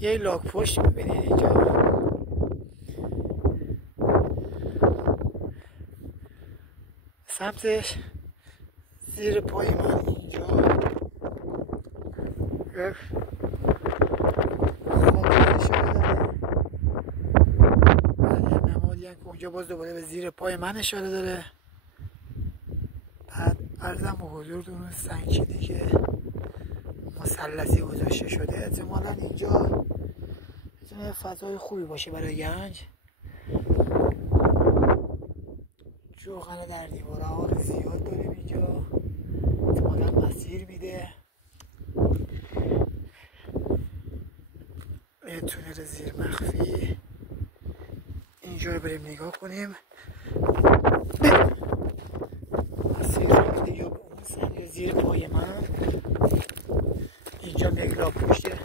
یه لاک پشت میبینید اینجا. سمتش زیر پای من اینجا خاکی اشاره داره. نمادی که اونجا باز دوباره به زیر پای من اشاره داره. بعد عرضم به حضورتون اون سنگچینی که مثلثی گذاشته شده. احتمالا اینجا میتونه فضای خوبی باشه برای گنج. جوغن در دیوارها رو زیاد داریم اینجا، احتمالا مسیر میده. یه تونل زیر مخفی اینجا رو بریم نگاه کنیم. مسیر رفته یا به اون سمت زیر پای من. اینجا یک لاک پشته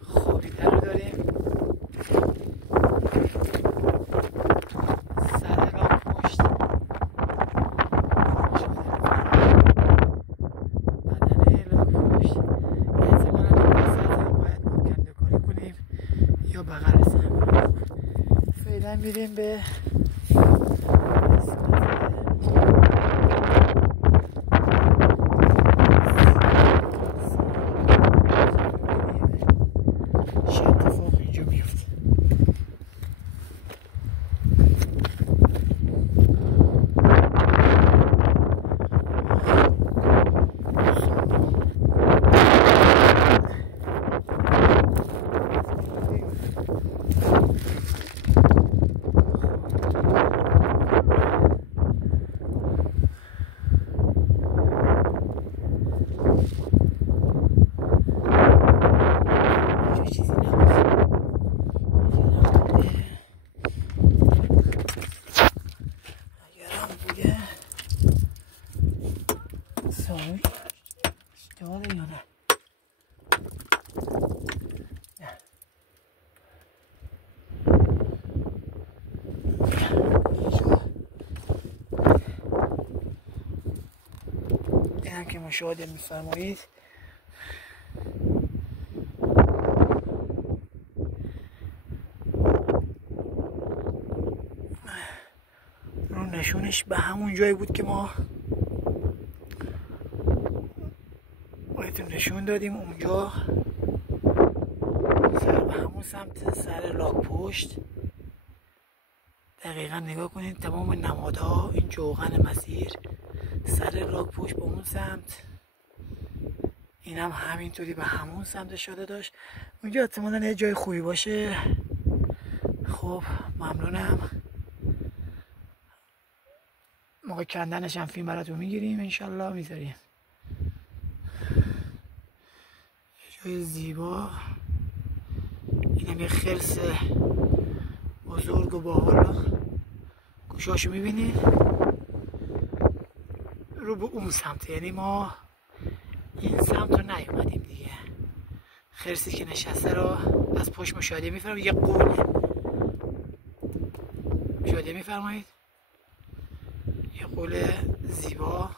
خوابیده رو داریم. سر لاک پشت بدنه لاک پشت احتمالا این وسط هم باید ما کنده کاری کنیم یا بغل سنگ. فعلا میریم به داره یا نه. این هم که مشاهده میفرمایید رو نشونش به همون جایی بود که ما نشون دادیم. اونجا سر به همون سمت سر لاک پشت. دقیقا نگاه کنید تمام نمادها این جوغن مسیر سر لاک پشت به اون سمت. این هم همینطوری به همون سمت اشاره داشت. اونجا احتمالاً یه جای خوبی باشه. خب ممنونم. موقع کندنش هم فیلم براتون میگیریم انشالله میذاریم. جای زیبا. اینم یه خرس بزرگ و باحال. گوشاشو میبینید رو به اون سمت، یعنی ما این سمت رو نیومدیم دیگه. خرسی که نشسته رو از پشت مشاهده میفرمایید. یه قوله مشاهده میفرمایید، یه قول زیبا.